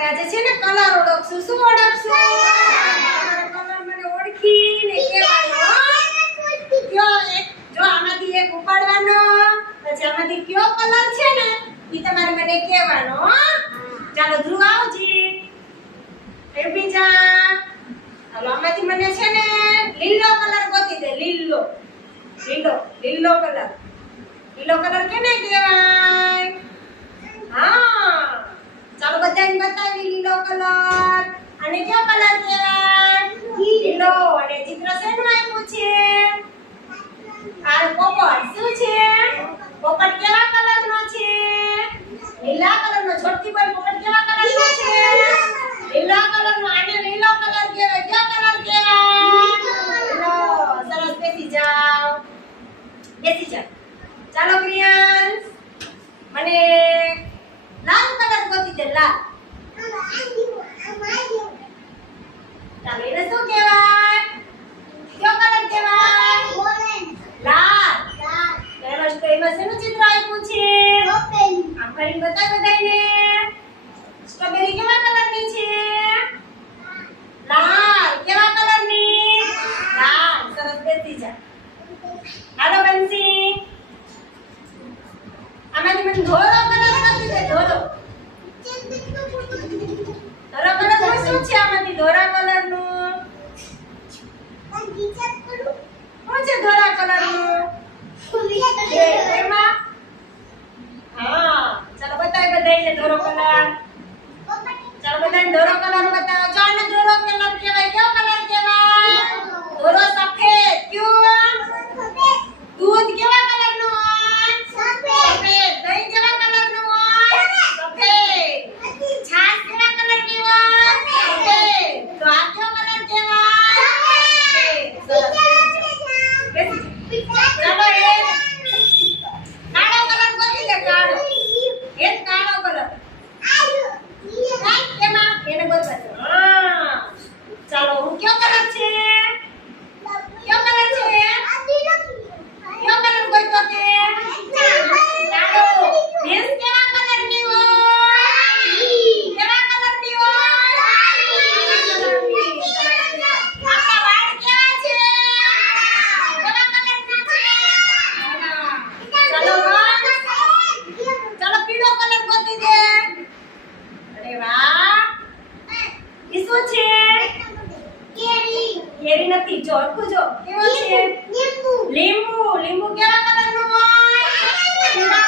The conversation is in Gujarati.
આપણે આજે છે ને કલર ઓળખશું. શું ઓળખશું? તમારો કલર મને ઓળખીને કહેવાનો. કયો એક જો આમાંથી એક ઉપાડવાનો, પછી આમાંથી કયો કલર છે ને ઈ તમારે મને કહેવાનો. ચાલો ધ્રુવ આવજી. એ બીજા હાલો આમાંથી મને છે ને લીલો કલર ગોતી દે. લીલો લીલો લીલો કલર. લીલો કલર કેને કહેવાય? હા ચાલો બધાને બતાવી લીલો કલર. અને કયો કલર કહેવાય? લીલો. અને ચિત્ર શેનું આપ્યું છે? આ પોપટ. શું છે? પોપટ કેવા કલરનો છે? લીલા કલરનો. છોટકી બોલ પોપટ કેવા કલરનો છે? લીલા કલરનો. આને લીલો કલર કહેવાય. કયો કલર કહેવાય? લીલો. સરસ બેસી જાઓ. બેસી જાઓ. ચાલો પ્રિયાંશ મને લાલ કલર ગોતી દે. લાલ. ચાલો એને શું કહેવાય? કયો કલર કહેવાય? લાલ. એમાં શેનું ચિત્ર આપ્યું છે? આમ કરીને બતાય બધાયને. સ્ટ્રોબેરી કેવા કલરની છે? લાલ. કેવા કલરની? લાલ. સરસ બેસી જા. હાલો બંસી આમાંથી મને ધોળો કલર નથી દે. ધોળો ધોળો કલર શું છે? આમાંથી ધોળા કલરનું શું છે? ધોળા કલરનું એમાં હા ચાલો બતાય બધાયને ધોળો કલર. ચાલો બધાને ધોળો કલર બતાવો. જો આને ધોળો કલર કહેવાય. કયો કલર કહેવાય? ધોળો સફેદ. ક્યું? દૂધ કેવા કલરનું હોય? સફેદ. દહીં કેવા કલરનું હોય? સફેદ. છાશ કેવા કલરની હોય? સફેદ. તો આ કયો કલર કહેવાય? સફેદ. ચાલો કાળો કલર ગોતી લે. કાળો. એક કાળો કલર. કેમાં? એને ગોતવા. હા ચાલો હું કયો કલર છે? કયો કલર છે? કયો કલર ગોતો તે? કાળો. ભેંસ કેવા કલરની હોય? કેવા કલરની હોય? આપણા વાળ કેવા છે? કેવા કલરના છે? ચાલો ચાલો પીળો કલર ગોતી દે. અરે વાહ ઈ શું છે? કેરી નથી. જો હરખું જો. કેવો છે? લીંબુ. લીંબુ કેવા કલરનું હોય? પીળા